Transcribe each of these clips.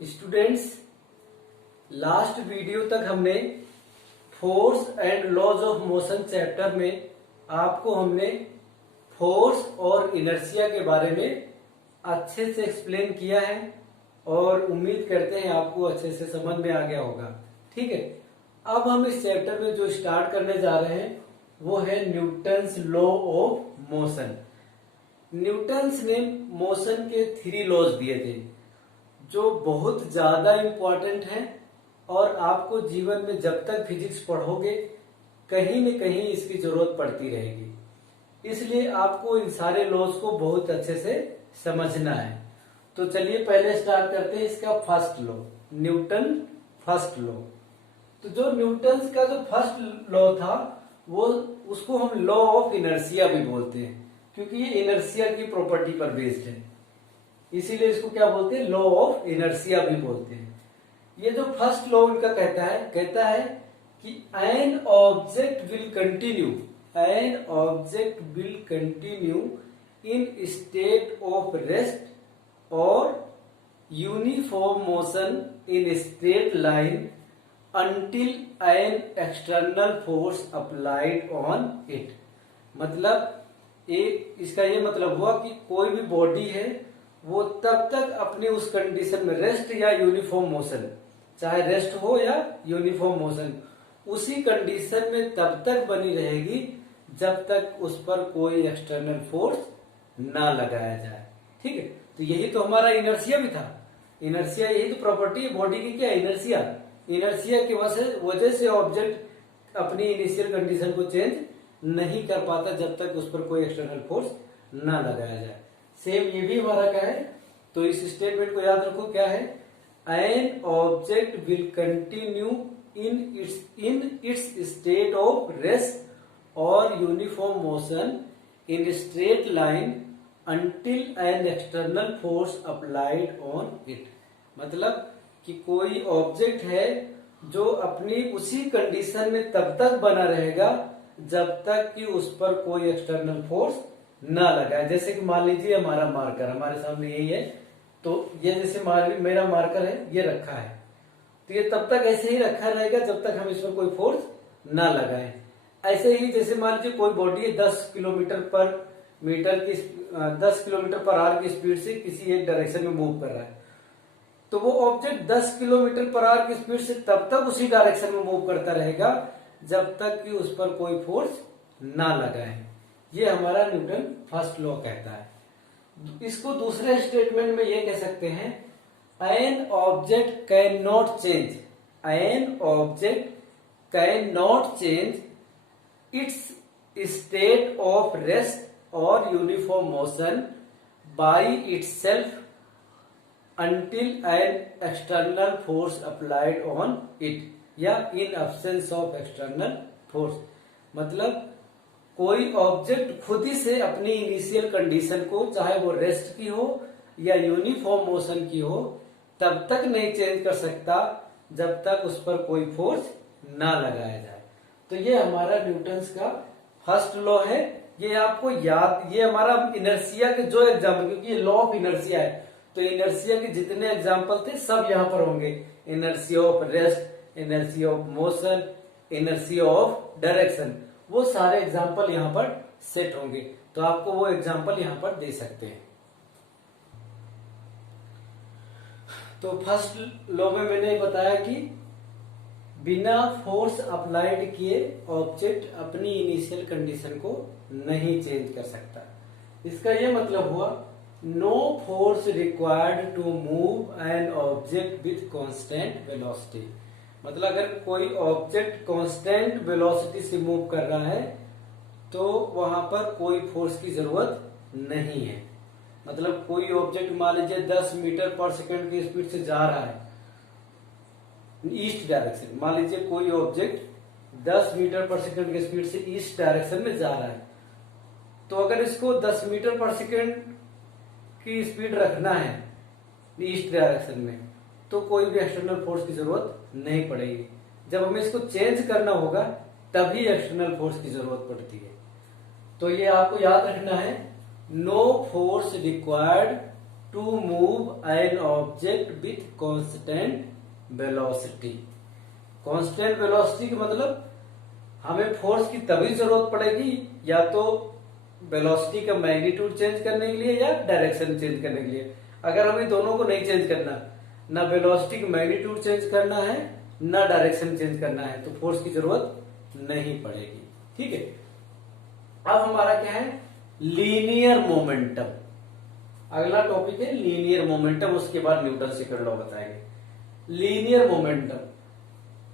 Students, last video तक हमने force and laws of motion chapter में आपको हमने फोर्स और इनर्शिया के बारे में अच्छे से एक्सप्लेन किया है और उम्मीद करते हैं आपको अच्छे से समझ में आ गया होगा। ठीक है, अब हम इस चैप्टर में जो स्टार्ट करने जा रहे हैं वो है Newton's law of motion. Newton's ने मोशन के 3 लॉज दिए थे जो बहुत ज्यादा इंपॉर्टेंट हैं और आपको जीवन में जब तक फिजिक्स पढ़ोगे कहीं न कहीं इसकी जरूरत पड़ती रहेगी, इसलिए आपको इन सारे लॉज को बहुत अच्छे से समझना है। तो चलिए पहले स्टार्ट करते हैं इसका first law, Newton first law. तो जो न्यूटन का जो फर्स्ट लॉ था वो उसको हम लॉ ऑफ इनर्शिया भी बोलते हैं, क्योंकि ये इनर्शिया की प्रॉपर्टी पर बेस्ड है, इसीलिए इसको क्या बोलते हैं, लॉ ऑफ इनर्शिया भी बोलते हैं। ये जो फर्स्ट लॉ इनका कहता है कि an object will continue in state of rest और uniform motion in straight line until an external force applied on it। मतलब इसका ये मतलब हुआ कि कोई भी बॉडी है वो तब तक अपने उस कंडीशन में रेस्ट या यूनिफॉर्म मोशन, चाहे रेस्ट हो या यूनिफॉर्म मोशन, उसी कंडीशन में तब तक बनी रहेगी जब तक उस पर कोई एक्सटर्नल फोर्स ना लगाया जाए। ठीक है, तो यही तो हमारा इनर्शिया भी था। इनर्शिया यही तो प्रॉपर्टी है बॉडी की, क्या, इनर्शिया। इनर्शिया की वजह से ऑब्जेक्ट अपनी इनिशियल कंडीशन को चेंज नहीं कर पाता जब तक उस पर कोई एक्सटर्नल फोर्स ना लगाया जाए। सेम ये भी हमारा क्या है, तो इस स्टेटमेंट को याद रखो, क्या है, an object will continue in its state of rest और uniform motion in straight line until an external force applied on it. मतलब कि कोई ऑब्जेक्ट है जो अपनी उसी कंडीशन में तब तक बना रहेगा जब तक कि उस पर कोई एक्सटर्नल फोर्स ना लगाए। जैसे कि मान लीजिए हमारा मार्कर हमारे सामने यही है, तो ये जैसे मेरा मार्कर है, ये रखा है, तो ये तब तक ऐसे ही रखा रहेगा जब तक हम इस पर कोई फोर्स ना लगाएं। ऐसे ही जैसे मान लीजिए कोई बॉडी है 10 किलोमीटर पर आवर की स्पीड से किसी एक डायरेक्शन में मूव कर रहा है, तो वो ऑब्जेक्ट 10 किलोमीटर पर आवर की स्पीड से तब तक उसी डायरेक्शन में मूव करता रहेगा जब तक कि उस पर कोई फोर्स ना लगाए। ये हमारा न्यूटन फर्स्ट लॉ कहता है। इसको दूसरे स्टेटमेंट में ये कह सकते हैं, an object can not change its state of rest और uniform motion by itself until an external force applied on it या in absence of external force। मतलब कोई ऑब्जेक्ट खुद ही से अपनी इनिशियल कंडीशन को, चाहे वो रेस्ट की हो या यूनिफॉर्म मोशन की हो, तब तक नहीं चेंज कर सकता जब तक उस पर कोई फोर्स ना लगाया जाए। तो ये हमारा न्यूटन्स का फर्स्ट लॉ है। ये आपको याद, ये हमारा इनर्शिया के जो एग्जाम्पल, क्योंकि ये लॉ ऑफ इनर्शिया है तो इनर्शिया के जितने एग्जाम्पल थे सब यहाँ पर होंगे। Inertia of rest, inertia of motion, inertia of direction, वो सारे एग्जाम्पल यहाँ पर सेट होंगे, तो आपको वो एग्जाम्पल यहाँ पर दे सकते हैं। तो फर्स्ट लॉ में मैंने बताया कि बिना फोर्स अप्लाइड किए ऑब्जेक्ट अपनी इनिशियल कंडीशन को नहीं चेंज कर सकता। इसका ये मतलब हुआ, no force required to move an object with constant velocity. मतलब अगर कोई ऑब्जेक्ट कांस्टेंट वेलोसिटी से मूव कर रहा है तो वहां पर कोई फोर्स की जरूरत नहीं है। मतलब कोई ऑब्जेक्ट मान लीजिए 10 मीटर पर सेकंड की स्पीड से जा रहा है ईस्ट डायरेक्शन, मान लीजिए कोई ऑब्जेक्ट 10 मीटर पर सेकंड की स्पीड से ईस्ट डायरेक्शन में जा रहा है, तो अगर इसको 10 मीटर पर सेकंड की स्पीड रखना है ईस्ट डायरेक्शन में तो कोई भी एक्सटर्नल फोर्स की जरूरत नहीं पड़ेगी। जब हमें इसको चेंज करना होगा तभी एक्सटर्नल फोर्स की जरूरत पड़ती है। तो ये आपको याद रखना है, no force required to move an object with constant velocity. Constant velocity का मतलब हमें फोर्स की तभी जरूरत पड़ेगी या तो वेलोसिटी का मैग्नीट्यूड चेंज करने के लिए या डायरेक्शन चेंज करने के लिए। अगर हमें दोनों को नहीं चेंज करना, ना वेलोसिटी का मैग्नीट्यूड चेंज करना है ना डायरेक्शन चेंज करना है, तो फोर्स की जरूरत नहीं पड़ेगी। ठीक है, अब हमारा क्या है, लीनियर मोमेंटम। अगला टॉपिक है लीनियर मोमेंटम, उसके बाद न्यूटन सेकंड लॉ बताएंगे। Linear momentum,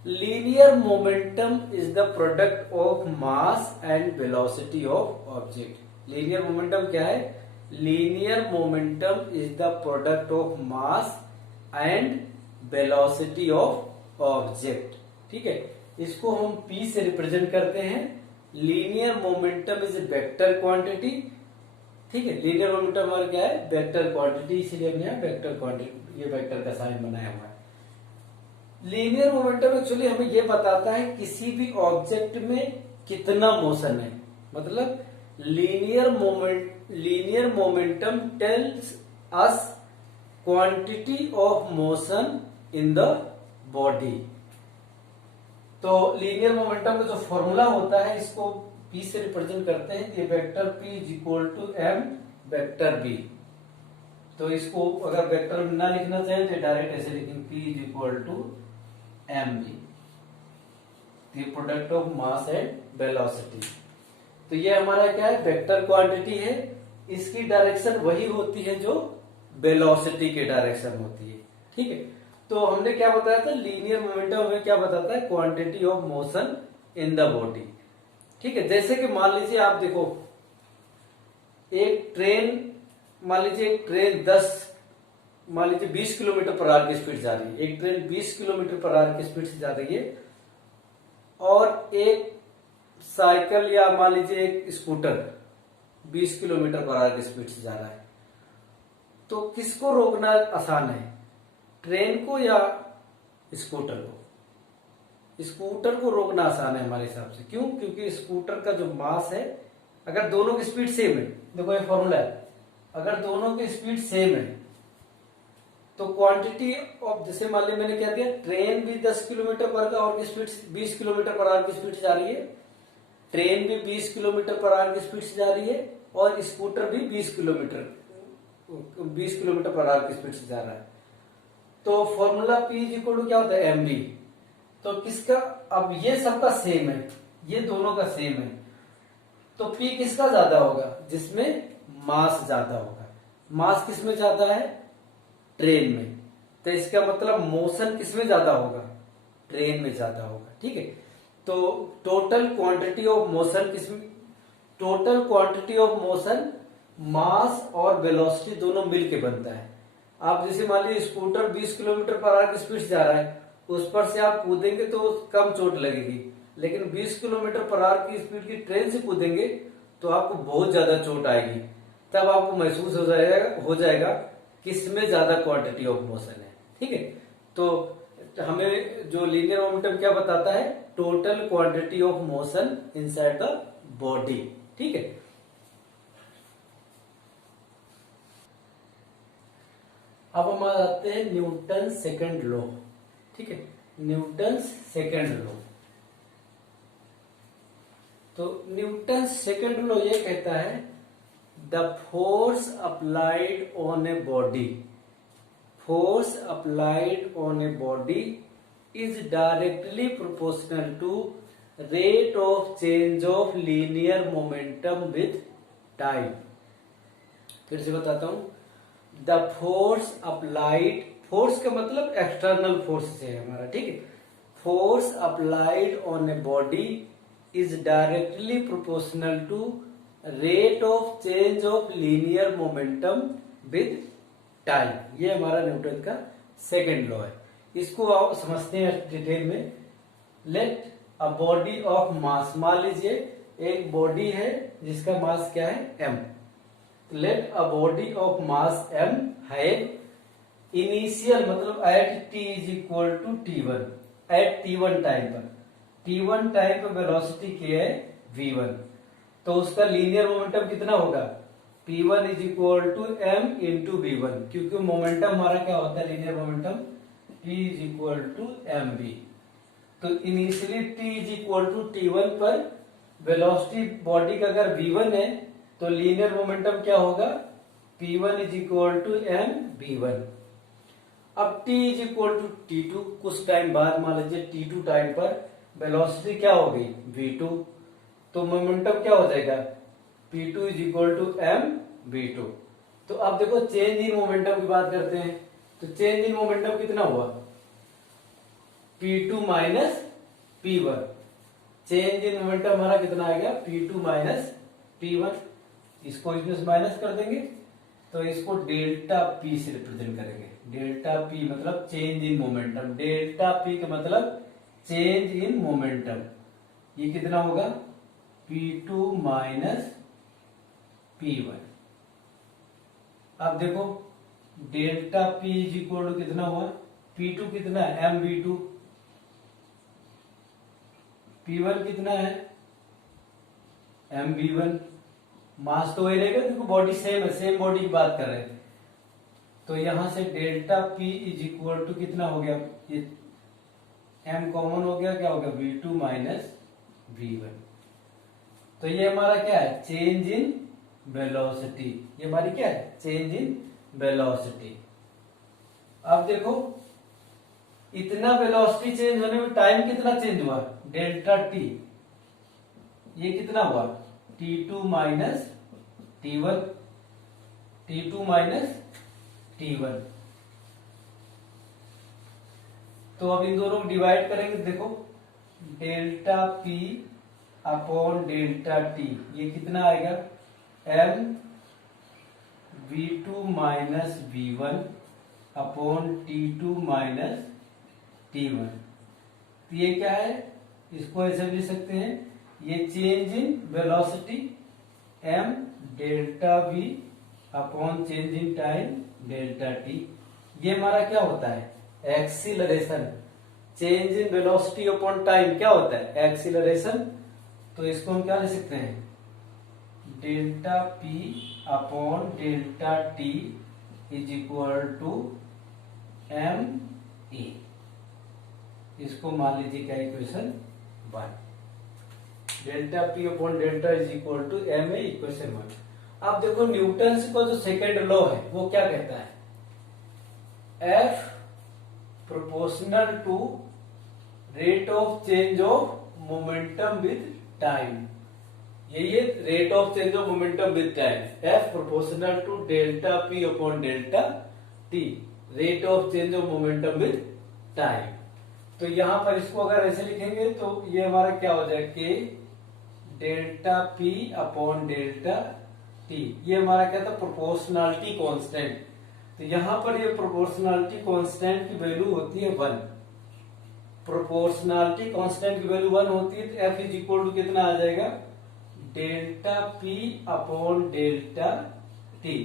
linear momentum is the product of mass and velocity of object. Linear momentum क्या है, linear momentum is the product of mass and velocity of object. ठीक है, इसको हम P से रिप्रेजेंट करते हैं। Linear momentum is vector quantity. ठीक है, लीनियर मोमेंटम हमारा क्या है, वेक्टर क्वांटिटी, इसीलिए हमने यहाँ वेक्टर क्वांटिटी, ये वेक्टर का साइन बनाया हुआ है। लीनियर मोमेंटम एक्चुअली हमें ये बताता है किसी भी ऑब्जेक्ट में कितना मोशन है। मतलब linear momentum tells us quantity of motion in the body. तो लीनियर मोमेंटम का जो फॉर्मूला होता है, इसको P से रिप्रेजेंट करते हैं। ये vector P is equal to m vector B। तो इसको अगर वेक्टर ना लिखना चाहे तो डायरेक्ट ऐसे लिखेंगे, P is equal to mb, the product of mass and velocity. तो ये हमारा क्या है, वेक्टर क्वांटिटी है। इसकी डायरेक्शन वही होती है जो वेलोसिटी की डायरेक्शन होती है। ठीक है, तो हमने क्या बताया था, लीनियर मोमेंटम हमें क्या बताता है, quantity of motion in the body. ठीक है, जैसे कि मान लीजिए आप देखो, एक ट्रेन, मान लीजिए एक ट्रेन 20 किलोमीटर पर आवर की स्पीड जा रही है। एक ट्रेन 20 किलोमीटर पर आवर की स्पीड से जा रही है, और एक साइकिल या मान लीजिए एक स्कूटर 20 किलोमीटर पर आवर की स्पीड से जा रहा है। तो किसको रोकना आसान है, ट्रेन को या स्कूटर को? स्कूटर को रोकना आसान है हमारे हिसाब से। क्यों? क्योंकि स्कूटर का जो मास है, अगर दोनों की स्पीड सेम है, देखो ये फॉर्मूला है, अगर दोनों की स्पीड सेम है तो क्वांटिटी ऑफ, जैसे मान लीजिए मैंने क्या दिया, ट्रेन भी 10 किलोमीटर पर आवर की स्पीड, 20 किलोमीटर पर आवर की स्पीड से जा रही है, ट्रेन भी 20 किलोमीटर पर आवर की स्पीड से जा रही है, और स्कूटर भी 20 किलोमीटर पर आवर की स्पीड से जा रहा है। तो formula P is equal to क्या होता है, mb। तो किसका, अब ये सबका सेम है, ये दोनों का सेम है, तो P किसका ज्यादा होगा, जिसमें मास ज्यादा होगा। मास किसमें ज्यादा है, ट्रेन में। तो इसका मतलब मोशन किसमें ज्यादा होगा, ट्रेन में ज्यादा होगा। ठीक है, तो टोटल क्वांटिटी ऑफ मोशन किसमें, टोटल क्वांटिटी ऑफ मोशन मास और वेलोसिटी दोनों मिलके बनता है। आप जैसे मान लीजिए स्कूटर 20 किलोमीटर पर आवर की स्पीड से जा रहा है, उस पर से आप कूदेंगे तो कम चोट लगेगी, लेकिन 20 किलोमीटर पर आवर की स्पीड की ट्रेन से कूदेंगे तो आपको बहुत ज्यादा चोट आएगी। तब आपको महसूस हो जाएगा किसमें ज्यादा क्वांटिटी ऑफ मोशन है। ठीक है, तो हमें जो लीनियर मोमेंटम क्या बताता है, total quantity of motion inside the body. ठीक है, अब हम आते हैं न्यूटन सेकंड लॉ। ठीक है, न्यूटन सेकंड लॉ। तो न्यूटन सेकंड लॉ ये कहता है, the force applied on a body, force applied on a body is directly proportional to rate of change of linear momentum with time. फिर से बताता हूं, द फोर्स अप्लाइड, फोर्स का मतलब एक्सटर्नल फोर्स से है हमारा। ठीक है, force applied on a body is directly proportional to rate of change of linear momentum with time. ये हमारा न्यूटन का सेकेंड लॉ है। इसको आप समझते हैं डिटेल में। Let a body of mass, मान लीजिए एक बॉडी है जिसका मास क्या है, m। Let a body of mass m have initial, मतलब at t is equal to t1, at t1 time पर, t1 टाइम पर वेलोसिटी क्या है, v1। तो उसका लीनियर मोमेंटम कितना होगा, P1 is equal to m into V1, क्योंकि मोमेंटम हमारा क्या होता है, linear momentum P is equal to m v. तो initially T is equal to T1 पर वेलोसिटी बॉडी का अगर V1 है तो लीनियर मोमेंटम क्या होगा, P1 is equal to M V1। अब T is equal to T2, कुछ टाइम बाद मान लीजिए T2 टाइम पर वेलोसिटी क्या हो गई V2, तो मोमेंटम क्या हो जाएगा P2 is equal to M V2। तो अब देखो चेंज इन मोमेंटम की बात करते हैं, तो चेंज इन मोमेंटम कितना हुआ P2 minus P1। Change in momentum हमारा कितना आएगा P2 माइनस P1। इसको इसमें से माइनस कर देंगे तो इसको डेल्टा P से रिप्रेजेंट करेंगे। डेल्टा P मतलब change in momentum, delta P का मतलब चेंज इन मोमेंटम। ये कितना होगा P2 माइनस P1। अब देखो delta P is equal to कितना हुआ, P2 कितना है एम V2, P1 कितना है एम V1। मास तो वही रहेगा क्योंकि बॉडी सेम है, सेम बॉडी की बात कर रहे हैं। तो यहां से delta P is equal to कितना हो गया, ये m कॉमन हो गया, क्या हो गया V2 माइनस V1। तो ये हमारा क्या है चेंज इन वेलोसिटी, ये हमारी क्या है चेंज इन वेलोसिटी। अब देखो इतना वेलोसिटी चेंज होने में टाइम कितना चेंज हुआ, डेल्टा T, ये कितना हुआ T2 minus T1, T2 minus T1। तो अब इन दोनों को डिवाइड करेंगे, देखो delta P upon delta T, ये कितना आएगा m V2 minus V1 upon T2 minus T1। तो ये क्या है, इसको ऐसे लिख सकते हैं, ये change in velocity m delta V upon change in time delta T। ये हमारा क्या होता है acceleration. Change in velocity upon time क्या होता है एक्सीलरेशन। तो इसको हम क्या लिख सकते हैं delta P upon delta T is equal to M A. इसको मान लीजिए क्या equation 1, delta P upon delta is equal to M A equation 1। अब देखो न्यूटन का जो सेकेंड लॉ है वो क्या कहता है, F proportional to rate of change of momentum with time. ये rate of change of momentum with time, F proportional to delta P upon delta T, rate of change of momentum with time. तो यहां पर इसको अगर ऐसे लिखेंगे तो ये हमारा क्या हो जाएगा कि delta P upon delta T, ये हमारा क्या था प्रोपोर्शनलिटी कांस्टेंट। तो यहां पर ये प्रोपोर्शनलिटी कांस्टेंट की वैल्यू होती है 1, प्रोपोर्शनलिटी कांस्टेंट की वैल्यू 1 होती है। तो F इज इक्वल टू कितना आ जाएगा delta P upon delta T।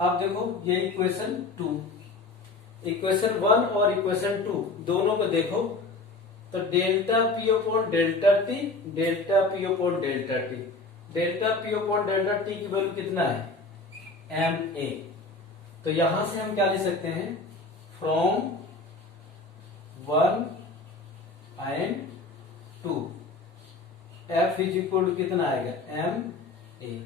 अब देखो ये इक्वेशन 2, इक्वेशन 1 और इक्वेशन 2 दोनों को देखो तो delta P upon delta T, delta P upon delta T, delta P upon delta T की वैल्यू कितना है एम ए। तो यहां से हम क्या ले सकते हैं from 1 and 2 F is equal to कितना आएगा एम ए।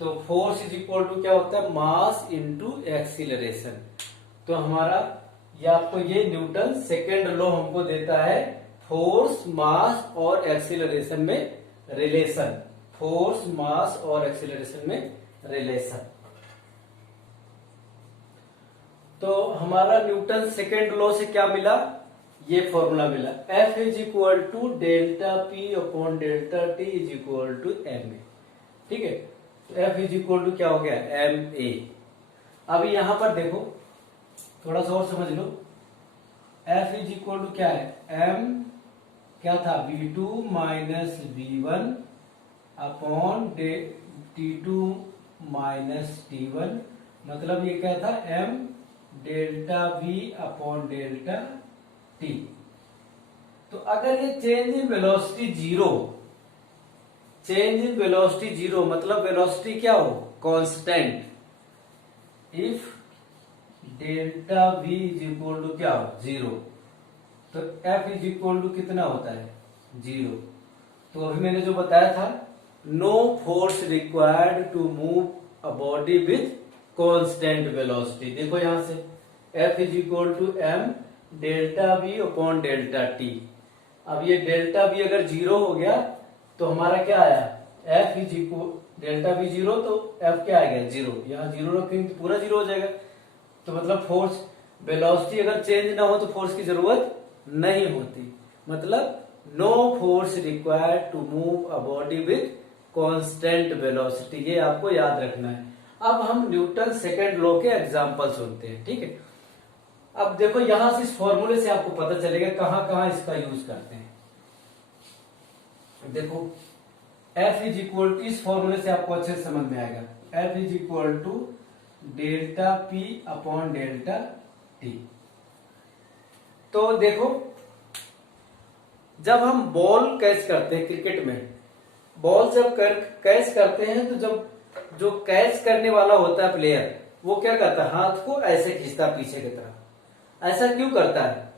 तो फोर्स इज इक्वल टू क्या होता है मास इनटू एक्सीलरेशन। तो हमारा ये आपको ये न्यूटन सेकेंड लॉ हमको देता है फोर्स मास और एक्सीलरेशन में रिलेशन, फोर्स मास और एक्सीलरेशन में रिलेशन। तो हमारा न्यूटन सेकेंड लॉ से क्या मिला, ये फॉर्मूला मिला F is equal to delta P upon delta T is equal to M A. ठीक है, तो F इज इक्वल टू क्या हो गया एम ए। अभी यहां पर देखो थोड़ा सा और समझ लो, F इज इक्वल टू क्या है m क्या था V2 minus V1 upon T2 minus T1, मतलब ये क्या था m delta V upon delta T। तो अगर ये change in velocity zero, change in velocity zero, मतलब वेलोसिटी क्या हो, constant. If delta v is equal to क्या हो, जीरो, तो f इज इक्वल टू कितना होता है, जीरो। तो अभी मैंने जो बताया था, no force required to move a body with constant velocity. देखो यहां से f is equal to M delta V upon delta T. अब ये डेल्टा वी अगर जीरो हो गया तो हमारा क्या आया, f is equal delta we zero, तो f क्या आ गया, जीरो। यहाँ जीरो रखेंगे तो पूरा जीरो हो जाएगा। तो मतलब फोर्स वेलोसिटी अगर चेंज ना हो तो फोर्स की जरूरत नहीं होती। मतलब no force required to move a body with constant velocity, ये आपको याद रखना है। अब हम न्यूटन सेकंड लॉ के एग्जांपल सुनते हैं, ठीक है। अब देखो यहां से इस फॉर्मूले से आपको पता चलेगा कहां कहां इसका यूज करते हैं। देखो F इज इक्वल टू, इस फॉर्मूले से आपको अच्छे से समझ में आएगा, F is equal to delta P upon delta T। तो देखो जब हम बॉल कैच करते हैं क्रिकेट में, बॉल जब कैच करते हैं तो जब जो कैच करने वाला होता है प्लेयर, वो क्या करता है, हाथ को ऐसे खींचता है पीछे की तरफ। ऐसा क्यों करता है,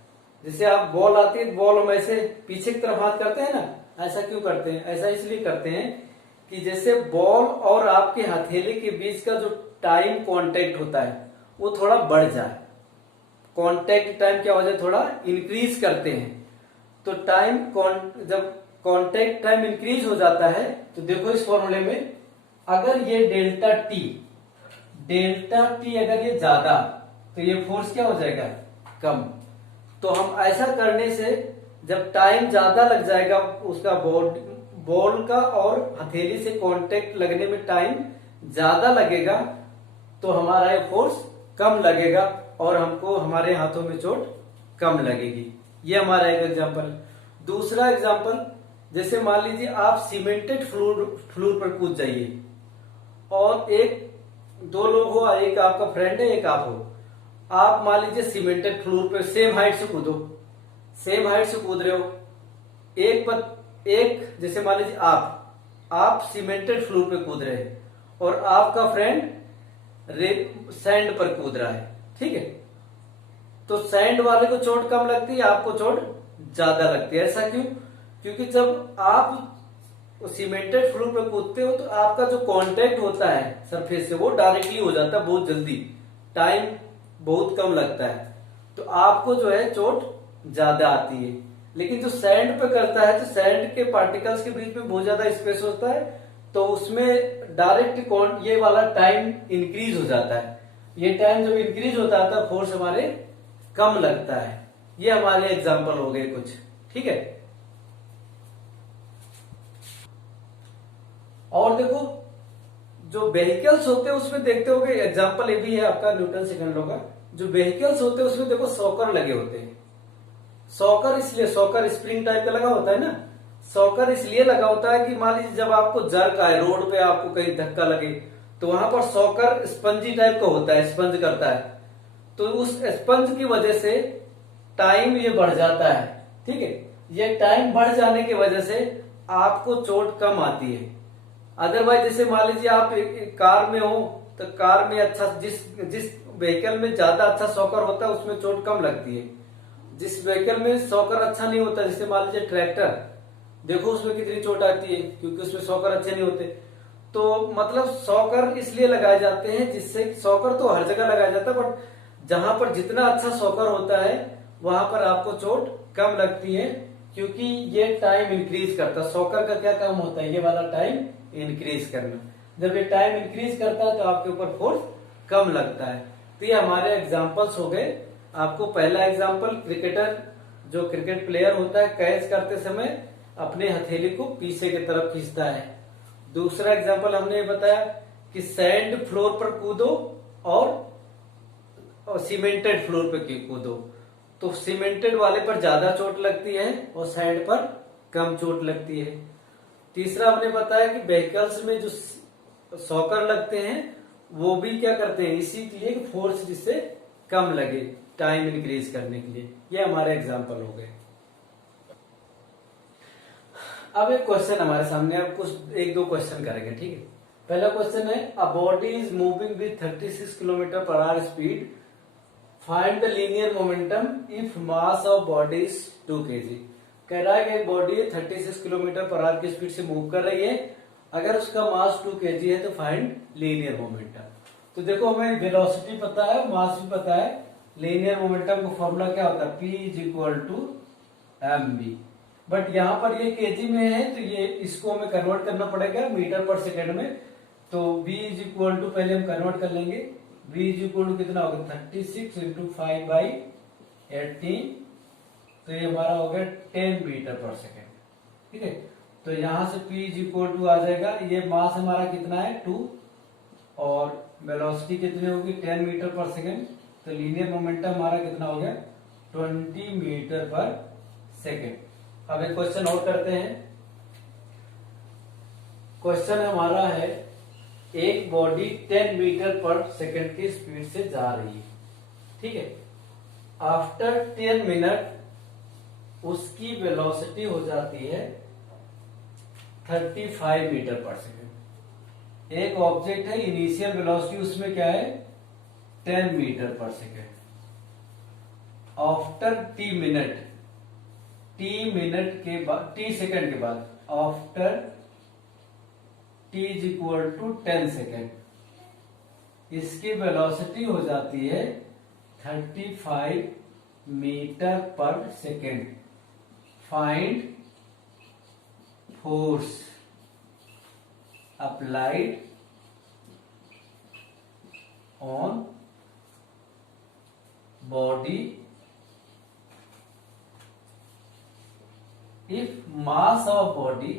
जैसे आप बॉल आती है, बॉल हम ऐसे पीछे की तरफ हाथ करते हैं ना, ऐसा क्यों करते हैं, ऐसा इसलिए करते हैं कि जैसे बॉल और आपके हथेली के बीच का जो टाइम कांटेक्ट होता है वो थोड़ा बढ़ जाए। कांटेक्ट टाइम क्या हो जाए, थोड़ा इंक्रीज करते हैं। तो टाइम जब कांटेक्ट टाइम इंक्रीज हो जाता है तो देखो इस फॉर्मूले में, अगर ये डेल्टा टी अगर ये ज्यादा, तो ये फोर्स क्या हो जाएगा, कम। तो हम ऐसा करने से जब टाइम ज्यादा लग जाएगा उसका बॉल का और हथेली से कांटेक्ट लगने में टाइम ज्यादा लगेगा, तो हमारा ये फोर्स कम लगेगा और हमको हमारे हाथों में चोट कम लगेगी। ये हमारा एक एग्जांपल। दूसरा एग्जांपल, जैसे मान लीजिए आप सीमेंटेड फ्लोर पर कूद जाइए और दो लोग हो, एक आपका फ्रेंड है एक आप हो। आप मान लीजिए सीमेंटेड फ्लोर पे सेम हाइट से कूदो, सेम हाइट से कूद रहे हो। एक जैसे मान लीजिए आप सीमेंटेड फ्लोर पे कूद रहे हैं और आपका फ्रेंड सैंड पर कूद रहा है, ठीक है। तो सैंड वाले को चोट कम लगती है, आपको चोट ज्यादा लगती है। ऐसा क्यों, क्योंकि जब आप सीमेंटेड फ्लोर पर कूदते हो तो आपका जो कांटेक्ट होता है सरफेस से वो डायरेक्टली हो जाता है बहुत जल्दी, टाइम बहुत कम लगता है, तो आपको जो है चोट ज्यादा आती है। लेकिन जो सैंड पे करता है तो सैंड के पार्टिकल्स के बीच में बहुत ज्यादा स्पेस होता है, तो उसमें डायरेक्ट ये वाला टाइम इंक्रीज हो जाता है। ये टाइम जब इंक्रीज होता है तो फोर्स हमारे कम लगता है। ये हमारे एग्जांपल हो गए कुछ, ठीक है। और देखो जो व्हीकल्स होते हैं उसमें देखते हो कि एग्जांपल ये भी है आपका न्यूटन सेकंड लॉ का। जो व्हीकल्स होते हैं उसमें देखो सॉकर लगे होते हैं। सॉकर इसलिए, सॉकर स्प्रिंग टाइप का लगा होता है ना, सॉकर इसलिए लगा होता है कि मान लीजिए जब आपको जर्क आए, रोड पे आपको कहीं धक्का लगे, तो वहां पर सॉकर स्पंजी टाइप का होता है, स्पंज करता है, तो उस स्पंज की वजह से टाइम ये बढ़ जाता है, ठीक है। ये टाइम बढ़ जाने की वजह से आपको चोट कम आती है। अदरवाइज जैसे मान लीजिए आप एक कार में हो, तो कार में अच्छा जिस व्हीकल में ज्यादा अच्छा सॉकर होता है उसमें चोट कम लगती है। जिस व्हीकल में सॉकर अच्छा नहीं होता, जैसे मान लीजिए ट्रैक्टर, देखो उसमें कितनी चोट आती है क्योंकि उसमें सॉकर अच्छे नहीं होते। तो मतलब सॉकर इसलिए लगाए जाते हैं जिससे, सॉकर तो हर जगह लगाया जाता है बट जहां पर जितना अच्छा सॉकर होता है वहां पर आपको चोट कम लगती है, क्योंकि ये टाइम इंक्रीज करता है। सॉकर का क्या काम होता है, ये वाला टाइम इंक्रीज करना। जब ये टाइम इंक्रीज करता है तो आपके ऊपर फोर्स कम लगता है। तो ये हमारे एग्जांपल्स हो गए। आपको पहला एग्जांपल, क्रिकेटर जो क्रिकेट प्लेयर होता है कैच करते समय अपने हथेली को पीछे की तरफ खींचता है। दूसरा एग्जांपल हमने बताया कि सैंड फ्लोर पर कूदो और सीमेंटेड फ्लोर पर कूदो, तो सीमेंटेड वाले पर ज्यादा चोट लगती है और सैंड पर कम चोट लगती है। तीसरा हमने बताया कि व्हीकल्स में जो सॉकर लगते हैं वो भी क्या करते हैं, इसी के लिए फोर्स जिससे कम लगे टाइम इंक्रीज करने के लिए। ये हमारे एग्जांपल हो गए। अब एक क्वेश्चन हमारे सामने, अब कुछ एक दो क्वेश्चन करेंगे, ठीक है। पहला क्वेश्चन है, a body is moving with 36 kilometre per hour speed, find the linear momentum if mass of body is 2 kg। कह रहा है कि एक बॉडी 36 किलोमीटर पर आवर की स्पीड से मूव कर रही है, अगर उसका मास 2 kg है तो फाइंड लीनियर मोमेंटम। तो देखो हमें वेलोसिटी पता है, मास भी पता है, लीनियर मोमेंटम का फॉर्मूला क्या होता है, P is equal to mv। But यहाँ पर ये केजी में है तो ये इसको हमें कन्वर्ट करना पड़ेगा मीटर पर सेकेंड में। तो v इज इक्वल टू, पहले हम कन्वर्ट कर लेंगे, v इज इक्वल टू कितना होगा 36 इंटू 5/18, तो ये हमारा हो गया 10 मीटर पर सेकेंड, ठीक है। तो यहाँ से p इज इक्वल टू आ जाएगा, ये मास हमारा कितना है 2 और वेलोसिटी कितनी होगी 10 मीटर पर सेकेंड, तो लीनियर मोमेंटम हमारा कितना हो गया 20 मीटर पर सेकेंड। अब एक क्वेश्चन और करते हैं। क्वेश्चन हमारा है, एक बॉडी 10 मीटर पर सेकेंड की स्पीड से जा रही है, ठीक है। आफ्टर 10 मिनट उसकी वेलोसिटी हो जाती है 35 मीटर पर सेकेंड। एक ऑब्जेक्ट है, इनिशियल वेलोसिटी उसमें क्या है 10 मीटर पर second. After T minute, T second के बाद, after T is equal to 10 second, इसकी वेलोसिटी हो जाती है 35 मीटर पर second. Find force applied on body if mass of body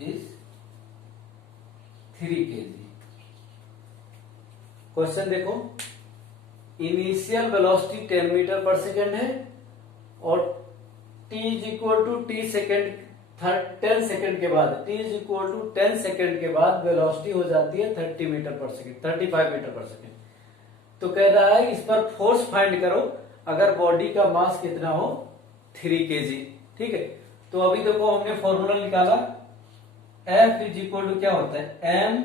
is 3 kg। Question देखो, इनिशियल वेलोसिटी 10 मीटर पर सेकेंड है और t is equal to T second 10 second के बाद, t is equal to 10 second के बाद वेलोसिटी हो जाती है 30 मीटर पर सेकेंड, 35 मीटर पर सेकेंड। तो कह रहा है इस पर फोर्स फाइंड करो अगर बॉडी का मास कितना हो 3 kg, ठीक है। तो अभी देखो हमने फॉर्मूला निकाला, F इज इक्वल टू क्या होता है m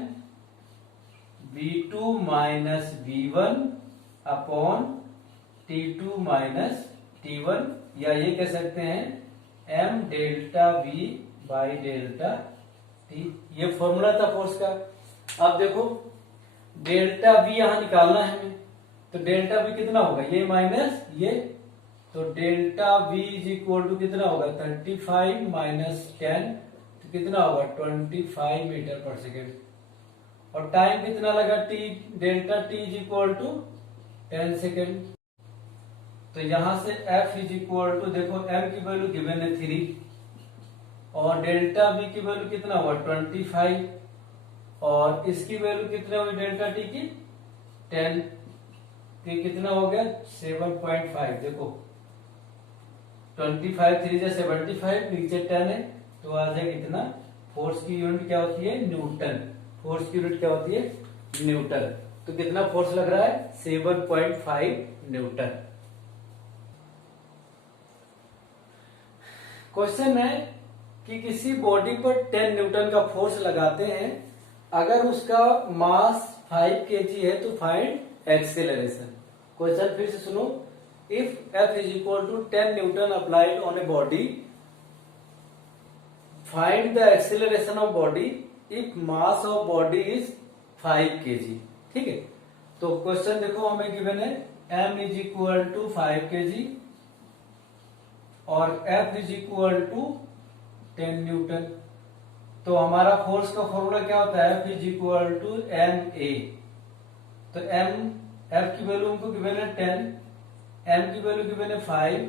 v2 minus v1 upon t2 minus t1, या ये कह सकते हैं m delta v by delta t। ये फॉर्मूला था फोर्स का। अब देखो डेल्टा v यहां निकालना है हमें, तो डेल्टा v कितना होगा, ये माइनस ये, तो delta v is equal to कितना होगा 35 माइनस 10, तो कितना होगा 25 मीटर पर सेकेंड। और टाइम कितना लगा t, delta t is equal to 10 second. तो यहां से f इज इक्वल टू, देखो m की वैल्यू गिवन है 3 और डेल्टा v की वैल्यू कितना हुआ 25 और इसकी वैल्यू कितना हुई डेल्टा t की 10, तो कितना हो गया 7.5। देखो 25 3 जा 75, नीचे 10 है तो आ जाएगा कितना, फोर्स की यूनिट क्या होती है न्यूटन, फोर्स की यूनिट क्या होती है न्यूटन। तो कितना फोर्स लग रहा है 7.5 न्यूटन। क्वेश्चन है कि किसी बॉडी पर 10 न्यूटन का फोर्स लगाते हैं, अगर उसका मास 5 kg है तो फाइंड एक्सेलरेशन। क्वेश्चन फिर से सुनो, if F is equal to 10 Newton applied on a body, find the acceleration of body if mass of body is 5 kg, ठीक है। तो क्वेश्चन देखो हमें गिवन है m is equal to 5 kg और F is equal to 10 Newton. तो हमारा force का फॉर्मूला क्या होता है, F is equal to ma। तो m, F की वैल्यू हमको गिवन है 10, m की वैल्यू गिवन है 5,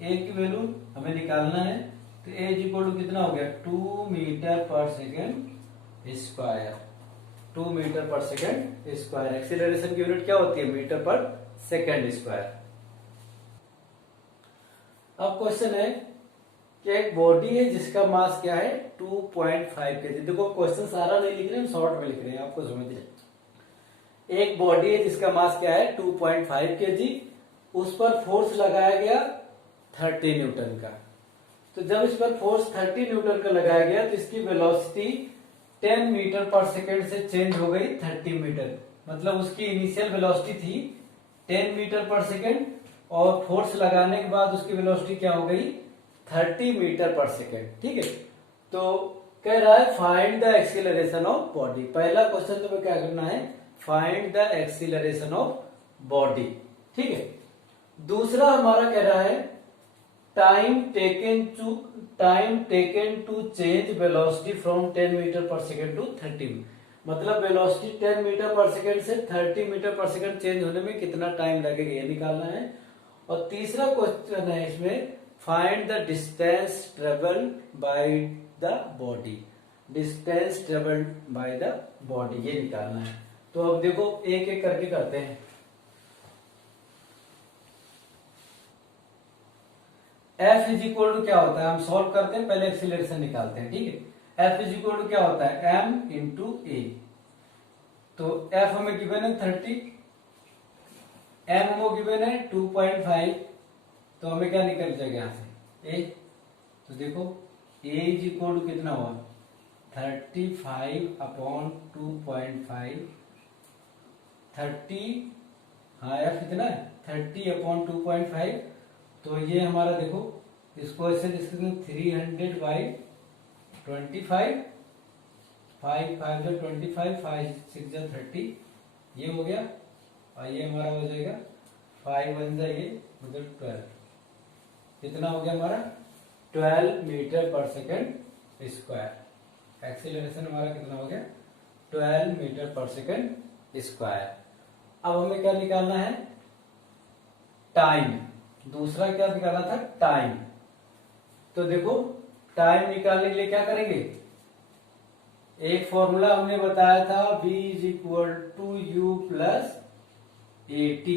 a की वैल्यू हमें निकालना है, तो a इज इक्वल टू कितना हो गया 2 मीटर पर सेकेंड स्क्वायर, 2 मीटर पर सेकेंड स्क्वायर। एक्सीलरेशन की यूनिट क्या होती है मीटर पर सेकेंड स्क्वायर। अब क्वेश्चन है कि एक बॉडी है जिसका मास क्या है 2.5 kg। देखो क्वेश्चन सारा नहीं लिख रहे, हम शॉर्ट में लिख रहे हैं, आपको समझिए। एक बॉडी है जिसका मास क्या है 2.5 kg उस पर फोर्स लगाया गया 30 न्यूटन का। तो जब इस पर फोर्स 30 न्यूटन का लगाया गया तो इसकी वेलोसिटी 10 मीटर पर सेकेंड से चेंज हो गई 30 मीटर। मतलब उसकी इनिशियल वेलोसिटी थी 10 मीटर पर सेकेंड और फोर्स लगाने के बाद उसकी वेलोसिटी क्या हो गई 30 मीटर पर सेकेंड। ठीक है, तो कह रहा है find the acceleration of body. पहला क्वेश्चन तुम्हें क्या करना है, find the acceleration of body. ठीक है, दूसरा हमारा कह रहा है time taken to change velocity from 10 metre पर सेकेंड टू 30। मतलब वेलोसिटी 10 मीटर पर सेकेंड से 30 मीटर पर सेकेंड चेंज होने में कितना टाइम लगेगा ये निकालना है। और तीसरा क्वेश्चन है इसमें find the distance travelled by the body. Distance travelled by the body ये निकालना है। तो अब देखो एक एक करके करते हैं। F इज इक्वल टू क्या होता है, हम सॉल्व करते हैं, पहले एक्सीलरेशन निकालते हैं। ठीक है, F इज इक्वल टू क्या होता है m इंटू ए। तो F हमें गिवन है 30, m हमें गिवन है 2.5, तो हमें क्या निकल जाएगा यहाँ से a। तो देखो a इज इक्वल टू कितना हुआ 35 अपॉन 2.5, 30, हाँ F कितना है 30 अपॉन 2.5। तो ये हमारा देखो इसको ऐसे लिख सकते हैं 300 बाई 25, 5 5 जो 25, 5 6 जो 30, ये हो गया। और ये हमारा हो जाएगा 5 1 जा ये मतलब 12, कितना हो गया हमारा 12 मीटर पर सेकेंड स्क्वायर। एक्सीलरेशन हमारा कितना हो गया 12 मीटर पर सेकेंड स्क्वायर। अब हमें क्या निकालना है टाइम। दूसरा क्या निकालना था टाइम। तो देखो टाइम निकालने के लिए क्या करेंगे, एक फॉर्मूला हमने बताया था v is equal to U plus A T.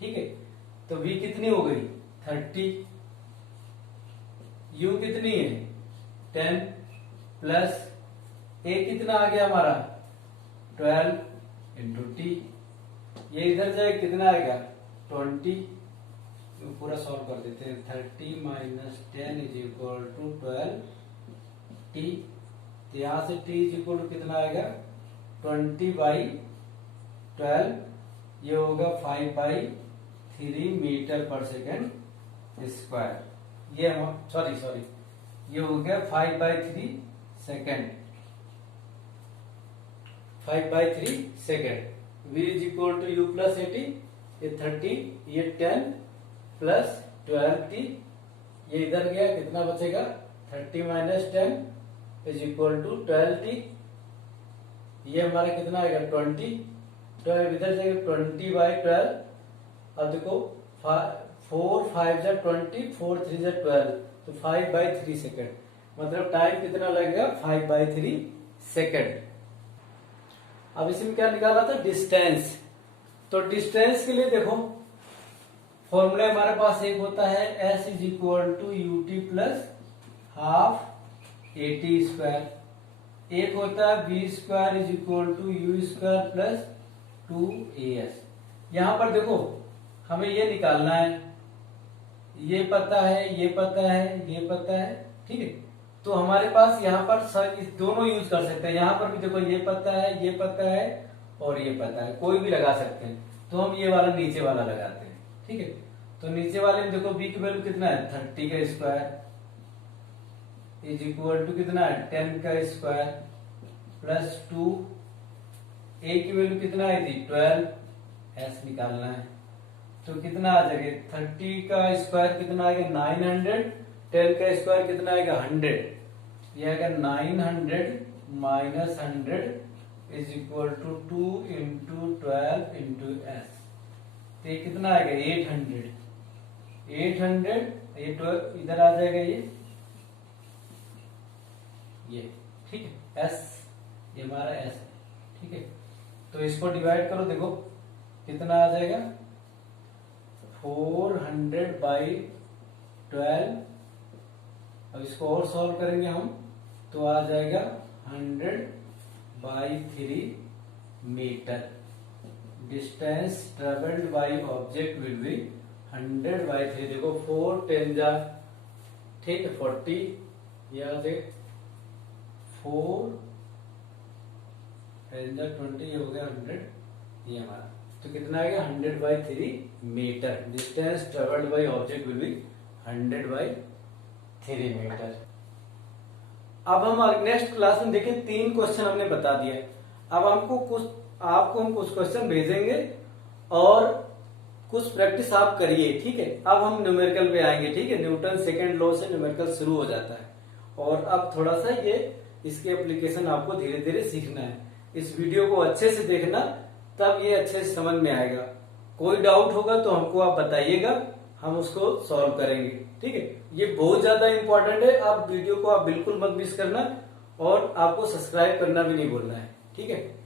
ठीक है, तो v कितनी हो गई 30, u कितनी है 10 प्लस a कितना आ गया हमारा 12 इंटू टी। ये इधर जाए कितना आएगा 20। पूरा सॉल्व कर देते हैं 30 minus 10 is equal to 12 T. तो यहां से t इज इक्वल टू कितना आएगा 20 बाई 12, ये होगा 5 बाई 3 मीटर पर सेकेंड स्क्वायर। ये सॉरी ये हो गया 5 by 3 second, 5 by 3 second. v is equal to U plus 80, ये 30, ये 10 प्लस 12 टी, ये इधर गया कितना बचेगा 30 minus 10 is equal to 12 T. ये हमारा कितना आएगा 20, 12 इधर जाएगा 20 बाई 12। अब देखो 4 5 जा 20, 4 3 जा 12, तो 5 बाई 3 सेकेंड। मतलब टाइम कितना लगेगा 5 बाई 3 सेकेंड। अब इसमें क्या निकाला था डिस्टेंस। तो डिस्टेंस के लिए देखो फॉर्मूला हमारे पास एक होता है s is equal to U T plus half A T square, एक होता है B square is equal to U square plus 2as। यहां पर देखो हमें ये निकालना है, ये पता है, ये पता है, ये पता है। ठीक है, तो हमारे पास यहाँ पर दोनों यूज कर सकते हैं। यहाँ पर भी देखो ये पता है, ये पता है और ये पता है, कोई भी लगा सकते हैं। तो हम ये वाला नीचे वाला लगाते हैं। ठीक है, तो नीचे वाले में देखो b की वैल्यू कितना है 30 का स्क्वायर इज इक्वल टू कितना है 10 का स्क्वायर प्लस 2, a की वैल्यू कितना आई थी 12, s निकालना है। तो कितना आ जाएगा 30 का स्क्वायर कितना आएगा 900, 10 का स्क्वायर कितना आएगा 100, यह आएगा 900 minus 100 is equal to 2 into 12 into S. तो ये कितना आएगा 800, 800 ये इधर आ जाएगा ये ठीक है s, ये हमारा s है। ठीक है, तो इसको डिवाइड करो, देखो कितना आ जाएगा 400 बाई 12। अब इसको और सॉल्व करेंगे हम तो आ जाएगा 100 by 3 metre. Distance travelled by object will be 100/3। देखो 4 10 जा, ठीक है 40, यहाँ से 4 10 जा 20, ये हो गया 100, ये हमारा तो कितना आ गया 100/3 metre. Distance travelled by object will be 100/3 metre. अब हम नेक्स्ट क्लास में देखें, 3 क्वेश्चन हमने बता दिया। अब आपको हम कुछ क्वेश्चन भेजेंगे और कुछ प्रैक्टिस आप करिए, ठीक है। अब हम न्यूमेरिकल पे आएंगे, ठीक है। न्यूटन सेकंड लॉ से न्यूमेरिकल शुरू हो जाता है और अब थोड़ा सा ये इसके एप्लीकेशन आपको धीरे धीरे सीखना है। इस वीडियो को अच्छे से देखना, तब ये अच्छे से समझ में आएगा। कोई डाउट होगा तो हमको आप बताइएगा, हम उसको सॉल्व करेंगे, ठीक है। ये बहुत ज्यादा इंपॉर्टेंट है, आप वीडियो को आप बिल्कुल मत मिस करना और आपको सब्सक्राइब करना भी नहीं भूलना है, ठीक है।